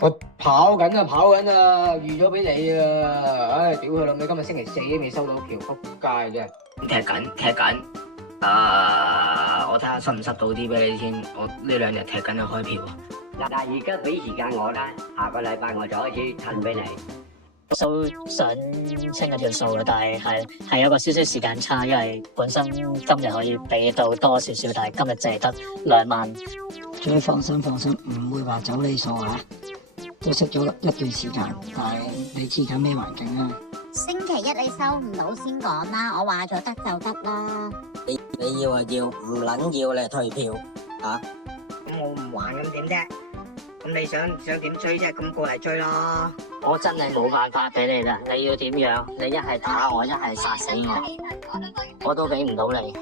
我跑緊啊，預咗俾你啊！唉，屌佢老味，今日星期四都未收到票，仆街嘅。踢緊，我睇下濕唔濕到啲俾你先。我呢兩日踢緊就開票啊。嗱，而家俾時間我啦，下個禮拜我就開始褪俾你。都想清嗰條數嘅，但係有個少少時間差，因為本身今日可以俾到多少少，但係今日淨係得2萬。最放心，唔會話走你數啊！都識咗一段時間，但係你知緊咩環境啊？星期一你收唔到先講啦，我話咗得就得啦。你要啊要，唔撚要你退票啊！咁我唔還咁點啫？咁你想點追啫？咁過嚟追咯！我真係冇辦法俾你啦，你要點樣？你一係打我，一係殺死我，我都俾唔到你。